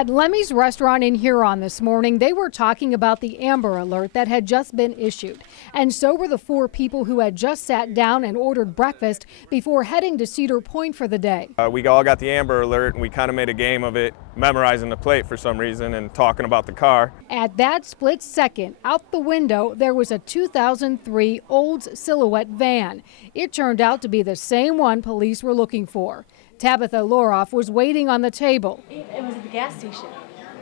At Lemmy's restaurant in Huron this morning, they were talking about the Amber Alert that had just been issued. And so were the 4 people who had just sat down and ordered breakfast before heading to Cedar Point for the day. We all got the Amber Alert and we kind of made a game of it, memorizing the plate for some reason and talking about the car. At that split second, out the window, there was a 2003 Olds Silhouette van. It turned out to be the same one police were looking for. Tabitha Loroff was waiting on the table. It was at the gas station.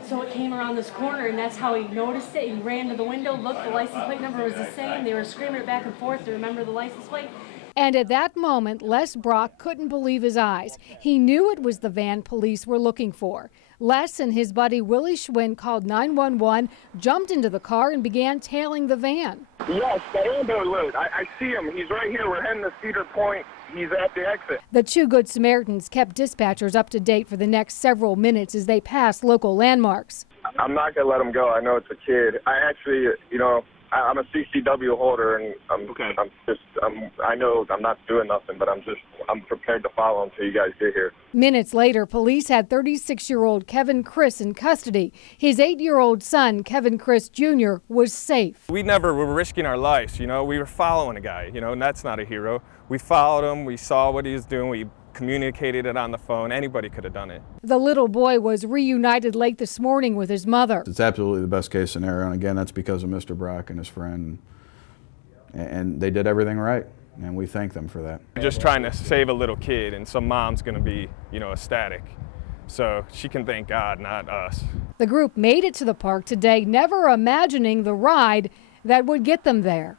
So it came around this corner, and that's how he noticed it. He ran to the window, looked, the license plate number was the same. They were screaming it back and forth to remember the license plate. And at that moment, Les Brock couldn't believe his eyes. He knew it was the van police were looking for. Les and his buddy Willie Schwinn called 911, jumped into the car, and began tailing the van. Yes, the Amber Alert. I see him. He's right here. We're heading to Cedar Point. He's at the exit. The 2 Good Samaritans kept dispatchers up to date for the next several minutes as they passed local landmarks. I'm not going to let him go. I know it's a kid. I actually, I'm a CCW holder, and I know I'm not doing nothing, but I'm prepared to follow until you guys get here. Minutes later, police had 36-year-old Kris in custody. His 8-year-old son, Kris Jr., was safe. We never were risking our lives, we were following a guy, and that's not a hero. We followed him, we saw what he was doing, we communicated it on the phone. Anybody could have done it. The little boy was reunited late this morning with his mother. It's absolutely the best case scenario, and again, that's because of Mr. Brock and his friend, and they did everything right, and we thank them for that. We're just trying to save a little kid, and some mom's going to be, ecstatic. So she can thank God, not us. The group made it to the park today, never imagining the ride that would get them there.